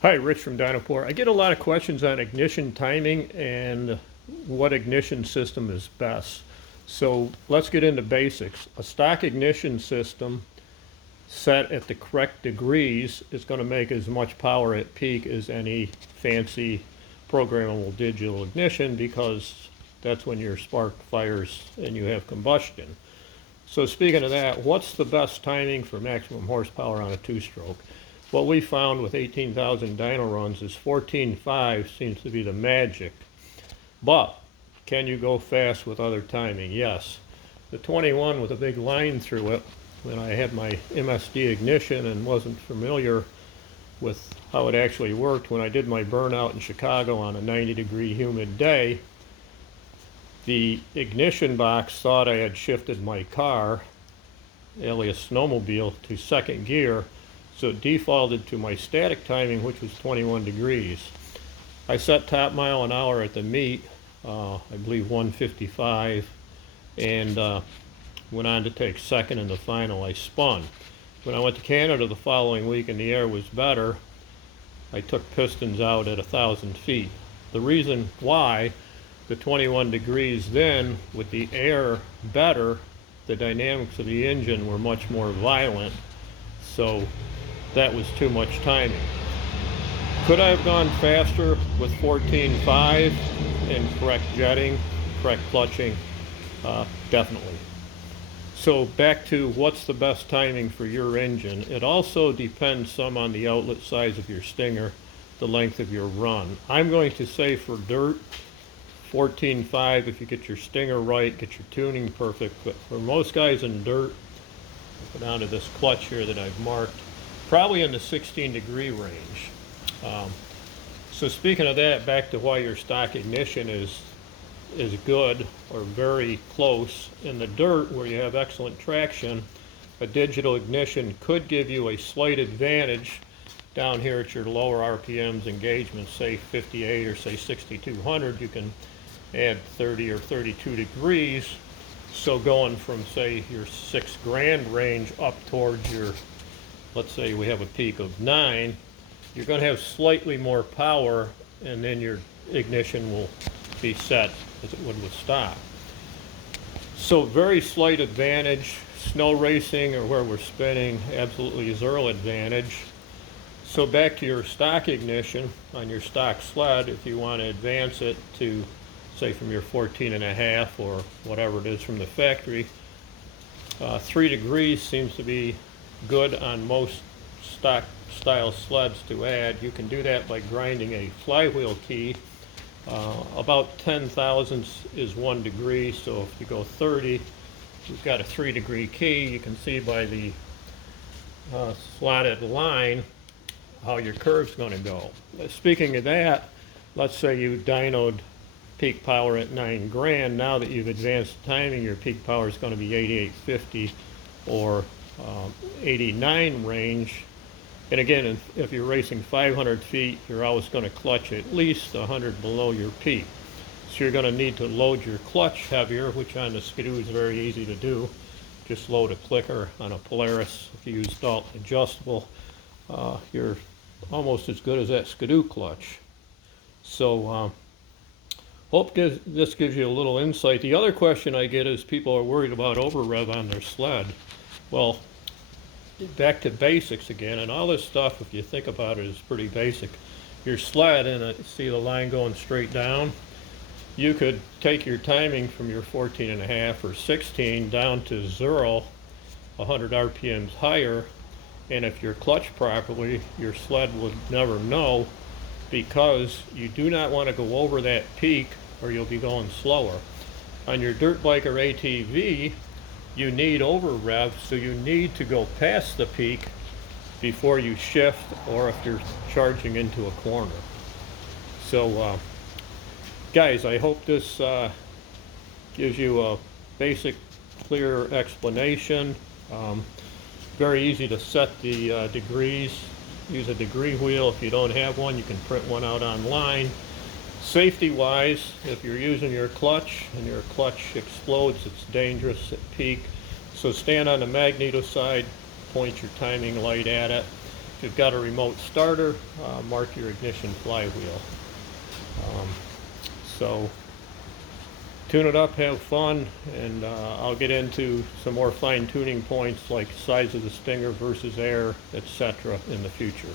Hi, Rich from Dynapore. I get a lot of questions on ignition timing and what ignition system is best. So let's get into basics. A stock ignition system set at the correct degrees is going to make as much power at peak as any fancy programmable digital ignition, because that's when your spark fires and you have combustion. So speaking of that, what's the best timing for maximum horsepower on a two-stroke? What we found with 18,000 dyno runs is 14.5 seems to be the magic. But can you go fast with other timing? Yes. The 21 with a big line through it, when I had my MSD ignition and wasn't familiar with how it actually worked, when I did my burnout in Chicago on a 90-degree humid day, the ignition box thought I had shifted my car, alias snowmobile, to second gear, so it defaulted to my static timing, which was 21 degrees. I set top mile an hour at the meet, I believe 155, and went on to take second in the final. I spun. When I went to Canada the following week and the air was better, I took pistons out at 1,000 feet. The reason why, the 21 degrees then, with the air better, the dynamics of the engine were much more violent, so that was too much timing. Could I have gone faster with 14.5 and correct jetting, correct clutching? Definitely. So back to what's the best timing for your engine. It also depends some on the outlet size of your stinger, the length of your run. I'm going to say for dirt, 14.5 if you get your stinger right, get your tuning perfect. But for most guys in dirt, go down to this clutch here that I've marked, probably in the 16-degree range. So speaking of that, back to why your stock ignition is good or very close. In the dirt where you have excellent traction, a digital ignition could give you a slight advantage down here at your lower RPMs engagements, say 58 or say 6200. You can add 30 or 32 degrees. So going from, say, your 6 grand range up towards your, let's say we have a peak of 9, you're going to have slightly more power, and then your ignition will be set as it would with stock. So very slight advantage. Snow racing or where we're spinning, absolutely zero advantage. So back to your stock ignition on your stock sled, if you want to advance it to, say, from your 14.5 or whatever it is from the factory, 3 degrees seems to be good on most stock style sleds to add. You can do that by grinding a flywheel key. About 10 thousandths is 1 degree, so if you go 30, you've got a 3-degree key. You can see by the slotted line how your curve's going to go. Speaking of that, let's say you dynoed peak power at 9 grand. Now that you've advanced the timing, your peak power is going to be 8850 or 89 range. And again, if you're racing 500 feet, you're always going to clutch at least 100 below your peak. So you're going to need to load your clutch heavier, which on the Skidoo is very easy to do. Just load a clicker on a Polaris. If you use Dalton adjustable, you're almost as good as that Skidoo clutch. So hope this gives you a little insight. The other question I get is people are worried about over-rev on their sled. Well, back to basics again, and all this stuff, if you think about it, is pretty basic. Your sled, and see the line going straight down, you could take your timing from your 14.5 or 16 down to 0, 100 RPMs higher, and if you're clutched properly, your sled would never know, because you do not want to go over that peak or you'll be going slower. On your dirt bike or ATV, you need over-rev, so you need to go past the peak before you shift, or if you're charging into a corner. So guys, I hope this gives you a basic, clear explanation. Very easy to set the degrees. Use a degree wheel. If you don't have one, you can print one out online. Safety wise, if you're using your clutch and your clutch explodes, it's dangerous at peak. So stand on the magneto side, point your timing light at it. If you've got a remote starter, mark your ignition flywheel. So tune it up, have fun, and I'll get into some more fine tuning points like size of the stinger versus air, etc. in the future.